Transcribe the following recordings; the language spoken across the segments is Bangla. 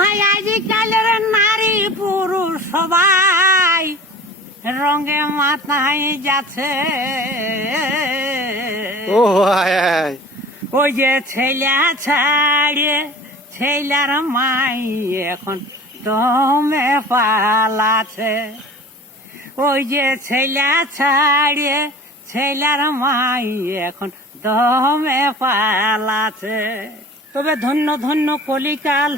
ভাই আজকালের নারী পুরুষ সবাই রঙে মাথায় যাচ্ছে। ও হায় হায়, ওই যে ছেলে ছাড়িয়ে ছেলের মাই এখন দমে পালাছে। ওই যে ছেলে ছাড়িয়ে ছেলের মাই এখন দমে পালাছে। তবে ধন্য ধন্য কলিকাল,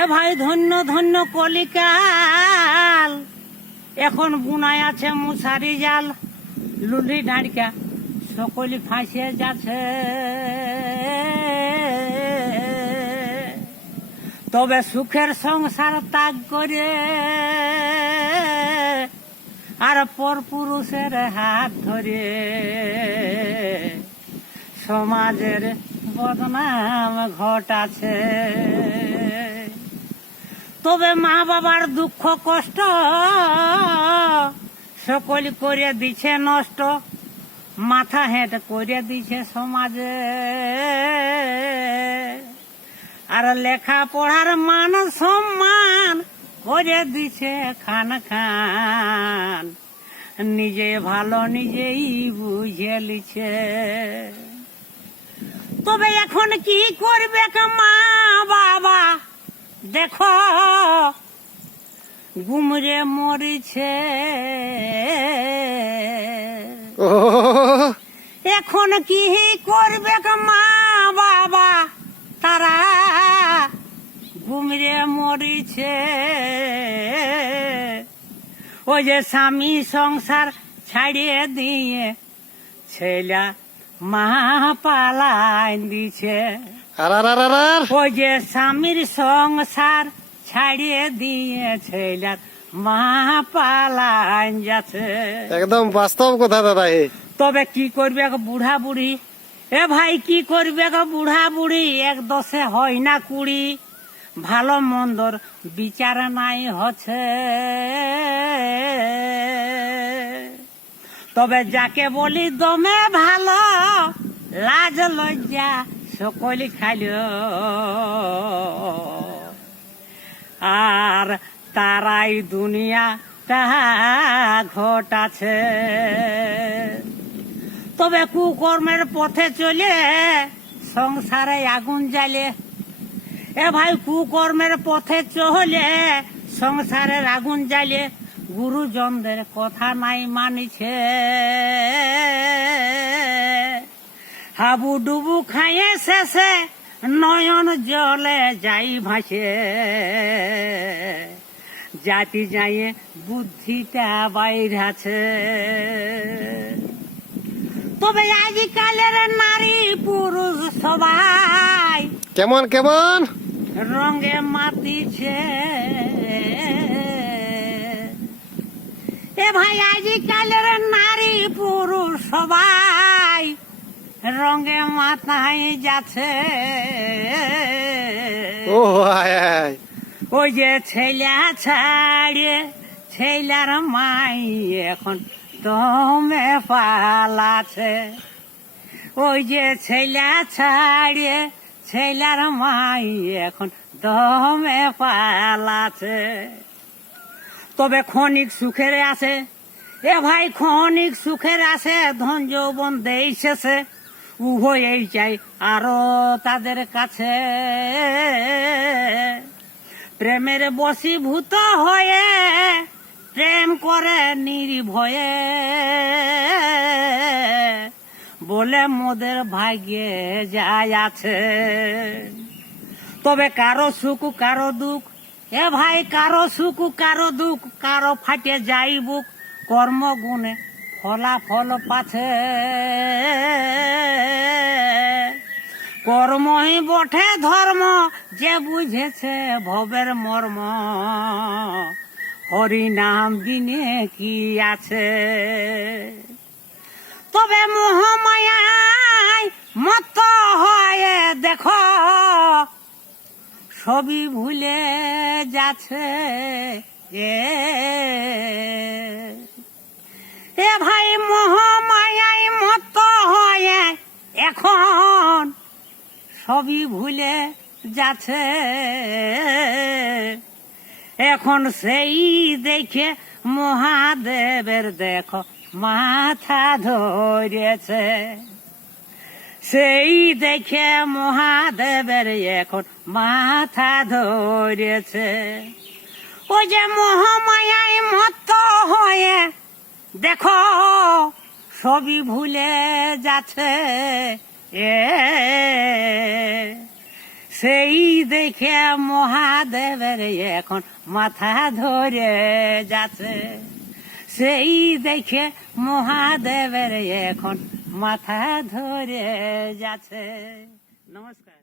এ ভাই ধন্য ধন্য কলিকাল। এখন বুনায় আছে মশারি জাল, লুলি ডাঁড়িকা সকলি ফাঁসিয়ে যাচ্ছে। তবে সুখের সংসার ত্যাগ করে আর পর পুরুষের হাত ধরে সমাজের বদনাম ঘটাছে। তবে মা বাবার দুঃখ কষ্ট সকল করে দিছে নষ্ট, মাথা হেঁট করে দিছে সমাজে। আর লেখা পড়ার মান সম্মান করে দিছে খান খান, নিজে ভালো নিজেই বুঝে লিছে। তবে এখন কি করবে মা বাবা দেখো গুমরে মরিছে। ও এখন কি করবে মা বাবা তারা গুমরে মরিছে। ওই যে স্বামী সংসার ছাড়িয়ে দিয়ে ছেলে মা পালাই দিছে। আর আর আর আর আর। ওই যে স্বামীর সংসার ছাড়িয়ে দিয়ে ছেলে মা পালাই যাচ্ছে। একদম বাস্তব কথা দাদা। তবে কি করবে বুড়া বুড়ি, এ ভাই কি করবে বুড়া বুড়ি, এক দশে হয় না কুড়ি, ভালো মন্দর বিচার নাই হচ্ছে। তবে যাকে বলি দমে ভালো, লাজ লজ্জা সকলি খাইল, আর তারাই দুনিয়াটা ঘটাছে। তবে কুকর্মের পথে চলে সংসারে আগুন জ্বালে। এ ভাই কুকর্মের পথে চলে সংসারের আগুন জ্বালে, গুরুজনদের কথা নাই মানিছে। হাবু ডুবু খাইয়ে শেষে নয়ন জলে যাই ভাসে, জাতি যাইয়ে বুদ্ধিটা বাইর আছে। তবে আজকালের নারী পুরুষ সবাই কেমন কেমন রঙে মাতিছে। এ ভাই আজকালের নারী পুরুষ সবাই রঙে মাথায় যাচ্ছে। ও হায় হায়, ওই যে ছেলে ছাড়িয়ে ছেলের মাই এখন দমে পালাছে। ওই যে ছেলে ছাড়িয়ে ছেলের মাই এখন দমে পালাছে। তবে ক্ষণিক সুখের আছে, এ ভাই ক্ষণিক সুখের আছে, ধন যৌবন দেই শেষে উভয়েই চাই আরো তাদের কাছে। প্রেমের বশীভূত হয়ে প্রেম করে নির্ভয়ে, বলে মোদের ভাগ্যে যায় আছে। তবে কারো সুখ কারো দুঃখ, এ ভাই কারো সুখ কারো দুঃখ, কারো ফাটে যাই বুক, কর্মগুণে ফলাফল পাছে। কর্মই বটে ধর্ম, যে বুঝেছে ভবের মর্ম, হরি নাম দিনে কি আছে। তবে মোহমায়ায় মত হয়ে দেখো সবই ভুলে যাচ্ছে। এ ভাই মোহমায়ায় মত হয়ে এখন সবই ভুলে যাচ্ছে। এখন সেই দেখে মহাদেবের দেখো মাথা ধরেছে। সেই দেখে মহাদেবের এখন মাথা ধরেছে। ওই যে মহামায়ায় মত্ত হয়ে দেখো সবই ভুলে যাচ্ছে। এ সেই দেখে মহাদেবের এখন মাথা ধরে যাচ্ছে। সেই দেখে মহাদেবের এখন মাথা ধরে যাচ্ছে। নমস্কার।